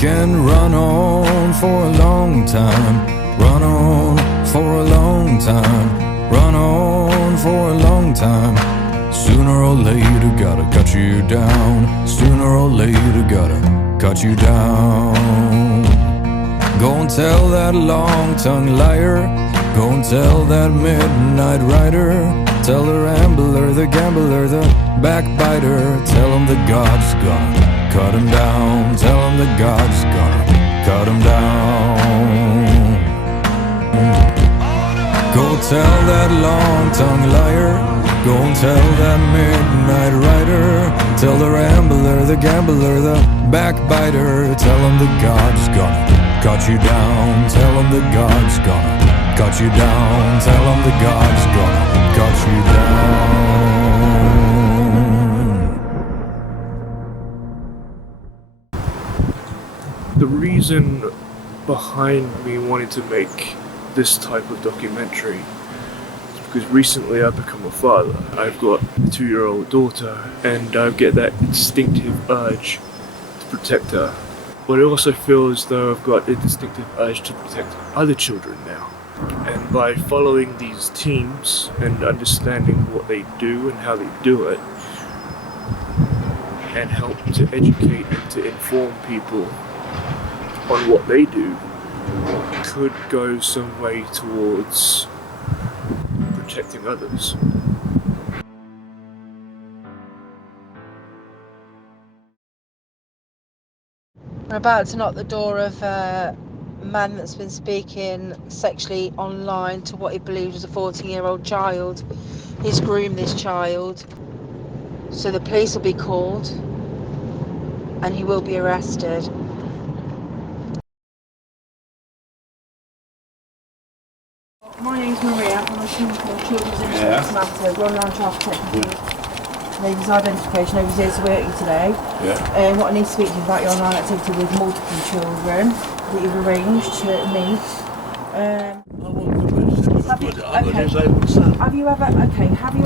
can run on for a long time, run on for a long time, run on for a long time. Sooner or later gotta cut you down, sooner or later gotta cut you down. Go and tell that long-tongued liar, go and tell that midnight rider, tell the rambler, the gambler, the backbiter, tell him that God's gonna cut him down, tell him that God's gonna cut him down. Go tell that long-tongued liar, go and tell that midnight rider, tell the rambler, the gambler, the backbiter, tell him that God's gonna cut you down, tell him that God's gonna cut you down, tell him that God's gonna cut you down. The reason behind me wanting to make this type of documentary is because recently I've become a father. I've got a 2-year-old daughter and I get that instinctive urge to protect her. But I also feel as though I've got a distinctive urge to protect other children now. And by following these teams and understanding what they do and how they do it, and help to educate and to inform people on what they do, could go some way towards protecting others. We're about to knock the door of a man that's been speaking sexually online to what he believes was a 14-year-old child. He's groomed this child, so the police will be called and he will be arrested. My name's Maria. I'm a team called Children's Innocence Matter. We're online child protection. Ladies' identification over here to work you today. Yeah. What I need to speak to you about your online activity with multiple children that you've arranged to meet. Have you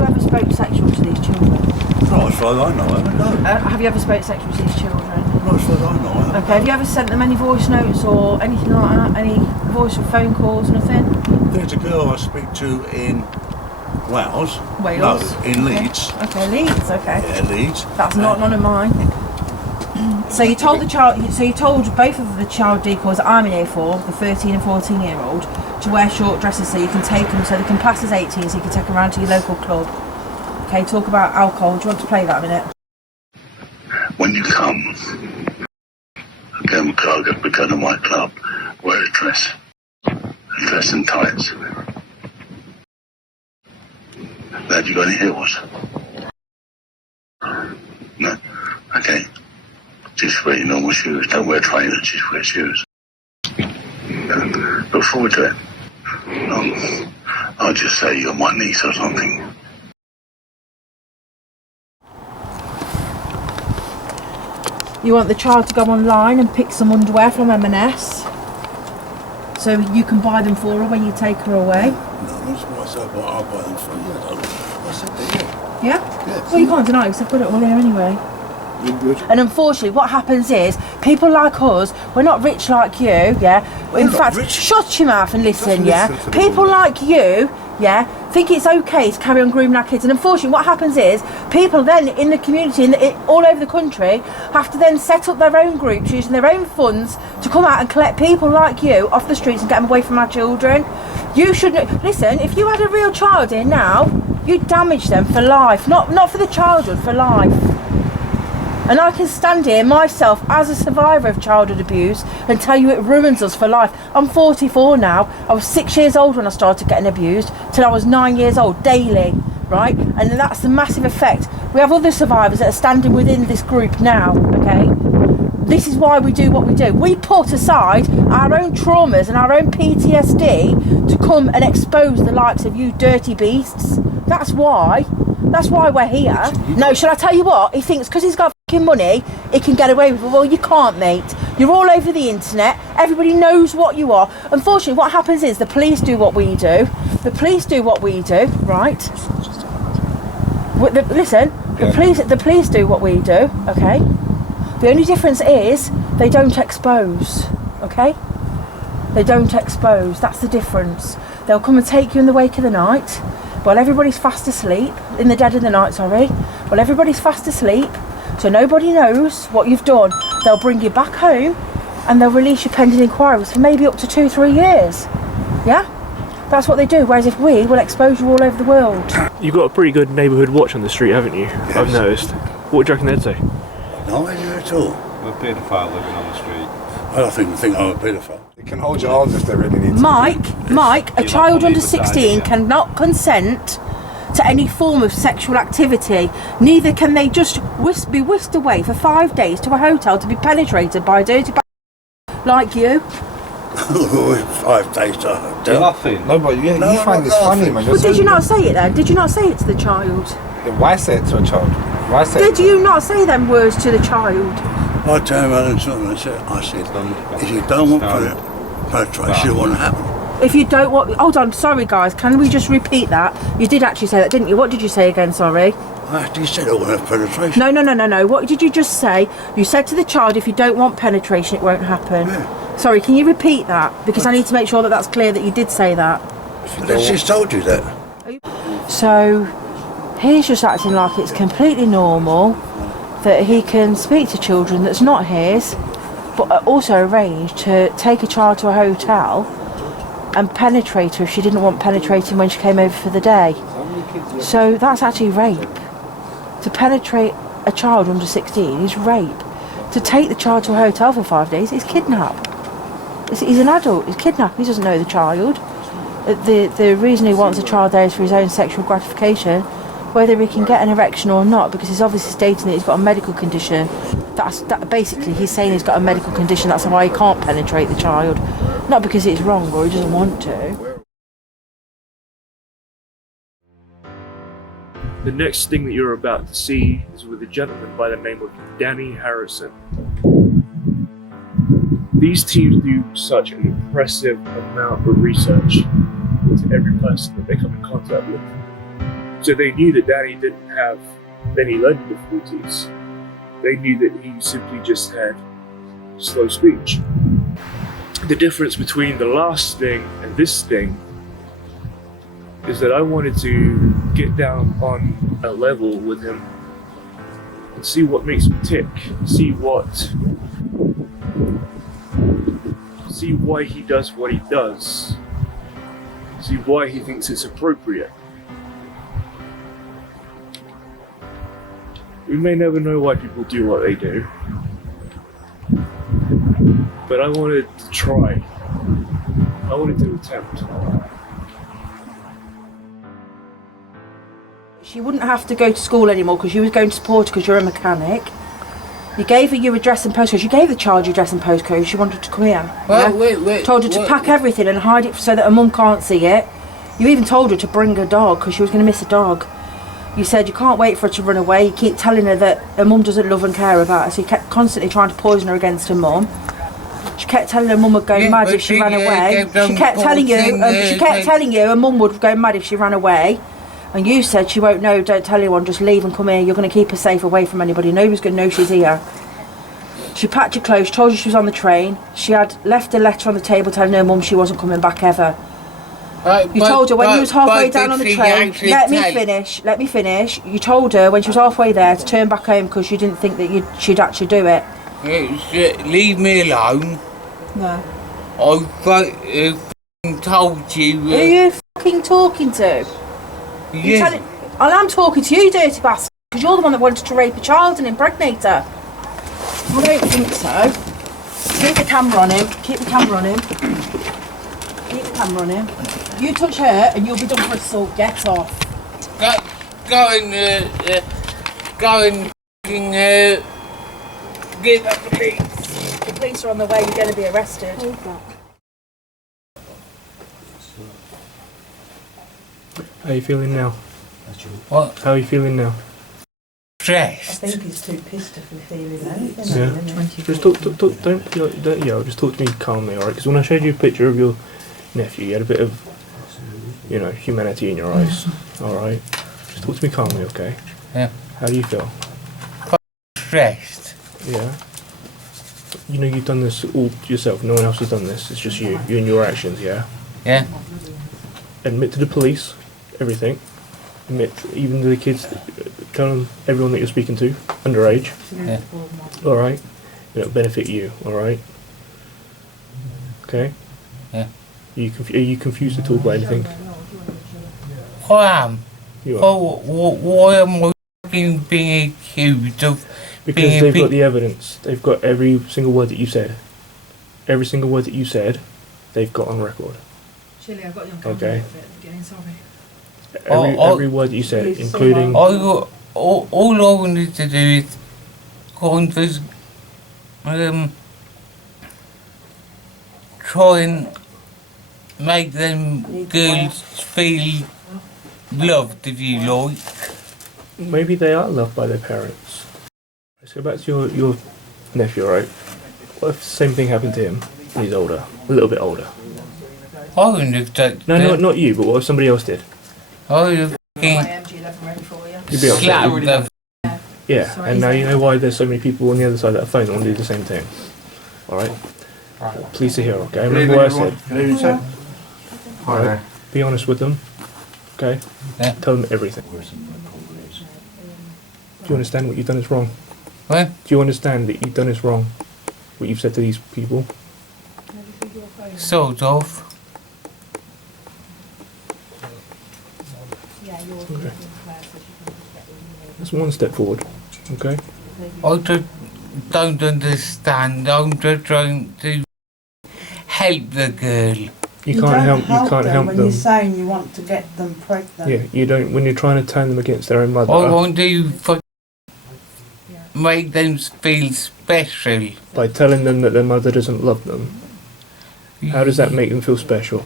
ever spoke sexual to these children? Not as far as I know, I haven't, no. Have you ever spoke sexual to these children? Not as far as I know, I haven't. Okay, have you ever sent them any voice notes or anything like that? Any voice or phone calls, nothing? There's a girl I speak to in Wales. Wales? No, in Leeds. Okay, Leeds, okay. Yeah, Leeds. That's not none of mine. So you told the child, you told both of the child decoys that I'm in here for, the 13 and 14-year-old, to wear short dresses so you can take them, so they can pass as 18, so you can take them around to your local club. Okay, talk about alcohol. Do you want to play that a minute? When you come, I'll go to my club, wear a dress and tights. Have you got any heels? No? Okay. Just wear your normal shoes. Don't wear trainers, just wear shoes. Look forward to it. I'll just say you're my niece or something. You want the child to go online and pick some underwear from M&S so you can buy them for her when you take her away? No, that's what I said, I'll buy them for you. I said that, Yeah? Yes. Well, you can't deny it because I've got it all here anyway. And unfortunately, what happens is, people like us, we're not rich like you, yeah? In fact, shut your mouth and listen, yeah? People like you, yeah, think it's okay to carry on grooming our kids. And unfortunately, what happens is, people then in the community, all over the country, have to then set up their own groups using their own funds to come out and collect people like you off the streets and get them away from our children. You shouldn't, listen, if you had a real child here now, you'd damage them for life. Not for the childhood, for life. And I can stand here myself as a survivor of childhood abuse and tell you it ruins us for life. I'm 44 now. I was 6 years old when I started getting abused till I was 9 years old daily, right? And that's the massive effect. We have other survivors that are standing within this group now, okay? This is why we do what we do. We put aside our own traumas and our own PTSD to come and expose the likes of you dirty beasts. That's why. That's why we're here. No, shall I tell you what? He thinks because he's got money, he can get away with it. Well, you can't, mate. You're all over the internet. Everybody knows what you are. Unfortunately, what happens is the police do what we do. The police do what we do, right? Listen, the police do what we do, okay? The only difference is They don't expose, okay? They don't expose, that's the difference. They'll come and take you in the wake of the night, while everybody's fast asleep, in the dead of the night, sorry. While everybody's fast asleep, so nobody knows what you've done. They'll bring you back home and they'll release you pending inquiries for maybe up to 2-3 years. Yeah? That's what they do, whereas if we will expose you all over the world. You've got a pretty good neighbourhood watch on the street, haven't you? Yes. I've noticed. What do you reckon they'd say? No idea at all. I'm a paedophile living on the street. I don't think I'm a paedophile. They can hold your arms if they really need to. Mike, a child under 16 cannot consent to any form of sexual activity. Neither can they just be whisked away for 5 days to a hotel to be penetrated by a dirty like you. 5 days to a hotel. You're laughing. No, but you find this funny, man. Well, did you not say it then? Did you not say it to the child? Why say it to a child? Why say Did you not say them words to the child? I turned around and told him, I said, if you don't want penetration, it won't happen. If you don't want... Hold on, sorry guys, can we just repeat that? You did actually say that, didn't you? What did you say again, sorry? I actually said I want to have penetration. No. What did you just say? You said to the child, if you don't want penetration, it won't happen. Yeah. Sorry, can you repeat that? Because I need to make sure that that's clear that you did say that. She's told you that. So, he's just acting like it's completely normal that he can speak to children that's not his, but also arrange to take a child to a hotel and penetrate her if she didn't want penetrating when she came over for the day. So that's actually rape. To penetrate a child under 16 is rape. To take the child to a hotel for 5 days is kidnap. He's an adult, he's kidnapped, he doesn't know the child. The reason he wants a child there is for his own sexual gratification, whether he can get an erection or not, because he's obviously stating that he's got a medical condition. Basically, he's saying he's got a medical condition, that's why he can't penetrate the child. Not because it's wrong or he doesn't want to. The next thing that you're about to see is with a gentleman by the name of Danny Harrison. These teams do such an impressive amount of research into every person that they come in contact with. So they knew that Danny didn't have any learning difficulties. They knew that he simply just had slow speech. The difference between the last thing and this thing is that I wanted to get down on a level with him and see what makes him tick, see why he does what he does, see why he thinks it's appropriate. We may never know why people do what they do, but I wanted to try. I wanted to attempt. She wouldn't have to go to school anymore because you was going to support her because you're a mechanic. You gave her your address and postcode. You gave the child your address and postcode. She wanted to come here. Wait. Told her to pack everything and hide it so that her mum can't see it. You even told her to bring her dog because she was going to miss a dog. You said you can't wait for her to run away. You keep telling her that her mum doesn't love and care about her, so you kept constantly trying to poison her against her mum. She kept telling her mum would go mad if she ran away. She kept telling you her mum would go mad if she ran away. And you said she won't know, don't tell anyone, just leave and come here. You're going to keep her safe away from anybody. Nobody's going to know she's here. She packed her clothes, told you she was on the train. She had left a letter on the table telling her mum she wasn't coming back ever. You told her when you was halfway down on the train, let me finish. You told her when she was halfway there to turn back home because you didn't think that she'd actually do it. Leave me alone. No. I told you. Who are you fucking talking to? Yeah. I'm talking to you, you dirty bastard, because you're the one that wanted to rape a child and impregnate her. I don't think so. Keep the camera on him. Keep the camera on him. Keep the camera on him. You touch her and you'll be done for assault. Get off. Go and get the police. The police are on the way. You're going to be arrested. How are you feeling now? What? How are you feeling now? Stressed. I think he's too pissed to be feeling anything. Yeah. Just don't yell. Just talk to me calmly, alright? Because when I showed you a picture of your nephew, you had a bit of, humanity in your eyes. Alright? Just talk to me calmly, okay? Yeah. How do you feel? Stressed. Yeah. you know you've done this all yourself. No one else has done this. It's just you and your actions. Yeah. Yeah. Admit to the police everything. Admit even to the kids. Tell them everyone that you're speaking to underage. Yeah. All right. It'll benefit you. All right. Okay. Yeah. Are you confused at all by anything? I am. You are. Oh, why am I being accused of Because being they've got the evidence. They've got every single word that you said. Every single word that you said, they've got on record. Chilly, I've got you on camera Okay. a little bit again, sorry. Every word that you said, including... all I wanted to do is try and make them girls feel loved, if you like. Maybe they are loved by their parents. Let's go back to your nephew, right? What if the same thing happened to him and he's older? A little bit older. I wouldn't have done No, not you, but what if somebody else did? I would have My MG11 ready for you. You'd be upset. slapped the Yeah, Sorry, and now is you that- know why there's so many people on the other side of that phone that want to do the same thing. Alright? Police are here, okay? Remember what I said. Good evening, sir. Hi there. Be honest with them. Okay? Yeah. Tell them everything. Do you understand what you've done is wrong? What? Do you understand that you've done is wrong? What you've said to these people? Sort of. Okay. That's one step forward. Okay? I don't understand. I'm just trying to help the girl. You can't help when them. you're saying you want to get them pregnant. Yeah, you don't when you're trying to turn them against their own mother. I want to make them feel special. By telling them that their mother doesn't love them. How does that make them feel special?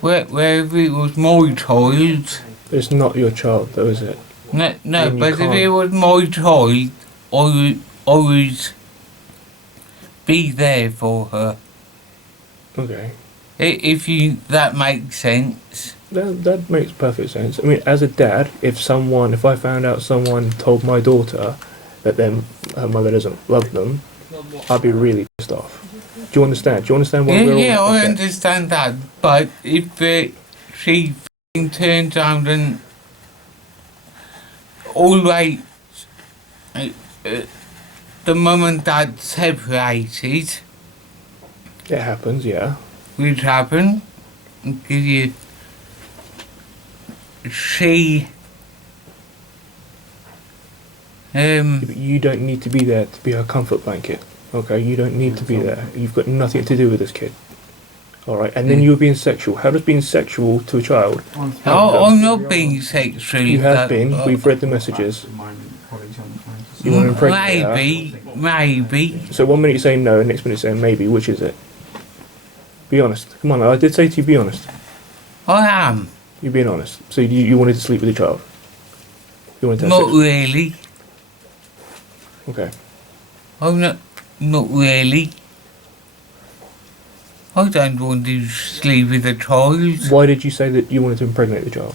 Wherever it was my child. It's not your child though, is it? No, Then you but if can't. it was my child, I would be there for her. Okay. If that makes sense. That makes perfect sense. I mean, as a dad, if I found out someone told my daughter that her mother doesn't love them, I'd be really pissed off. Do you understand? Do you understand why we're Yeah, all I upset? understand that. But if she turns around and always the mum and dad separated, It happens, yeah. which happened, because she But you don't need to be there to be her comfort blanket. Okay, you don't need to be there. You've got nothing to do with this kid. Alright, and then you're being sexual. How does being sexual to a child? I'm not being sexual. You have been. We've read the messages. You want to impregnate her? Maybe. So 1 minute you're saying no, and next minute you're saying maybe. Which is it? Be honest. Come on, I did say to you, be honest. I am. You're being honest. So you wanted to sleep with a child? You wanted to have Not sex? really. Okay. I'm not really. I don't want to sleep with a child. Why did you say that you wanted to impregnate the child?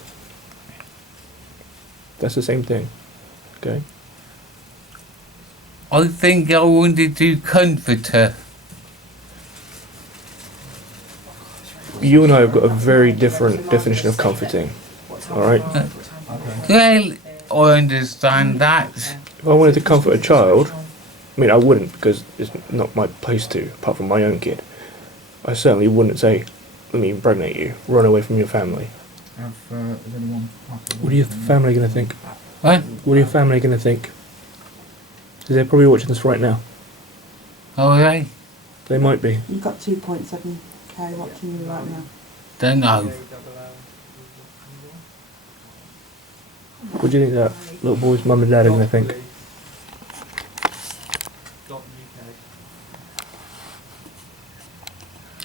That's the same thing. Okay. I think I wanted to comfort her. You and I have got a very different definition of comforting. Alright? Well, I understand that. If I wanted to comfort a child, I mean I wouldn't because it's not my place to, apart from my own kid. I certainly wouldn't say, let me impregnate you, run away from your family. What are your family going to think? What? What are your family going to think? Because they're probably watching this right now. Alright. They might be. You've got 2.7k watching you right now. Don't know. What do you think that little boy's mum and dad are going to think?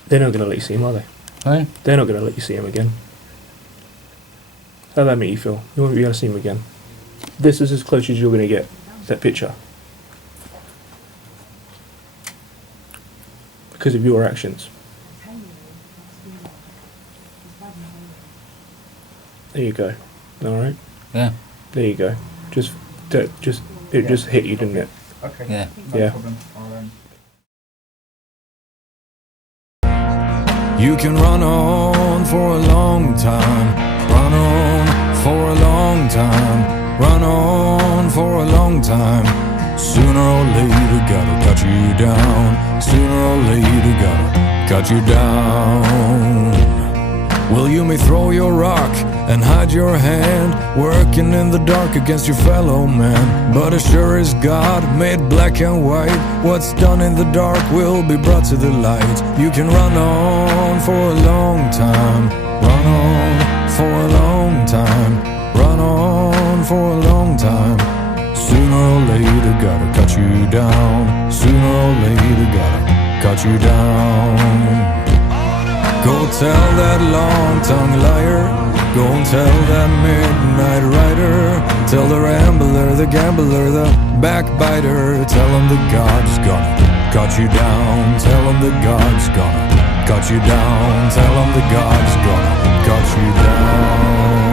They're not going to let you see him, are they? What? They're not going to let you see him again. How'd that make you feel? You won't be able to see him again. This is as close as you're going to get to that picture. Because of your actions. There you go. Alright? Yeah. There you go. It just hit you, didn't it? Okay. Yeah. No Yeah. problem. I'll, You can run on for a long time, run on for a long time, run on for a long time. Sooner or later gotta cut you down, sooner or later gotta cut you down. Well, you may throw your rock and hide your hand, working in the dark against your fellow man, but as sure as God made black and white, what's done in the dark will be brought to the light. You can run on for a long time, run on for a long time, run on for a long time. Sooner or later gotta cut you down, sooner or later gotta cut you down. Go tell that long-tongued liar, go and tell that midnight rider, tell the rambler, the gambler, the backbiter, tell him that God's gonna cut you down, tell him that God's gonna cut you down, tell him that God's gonna cut you down.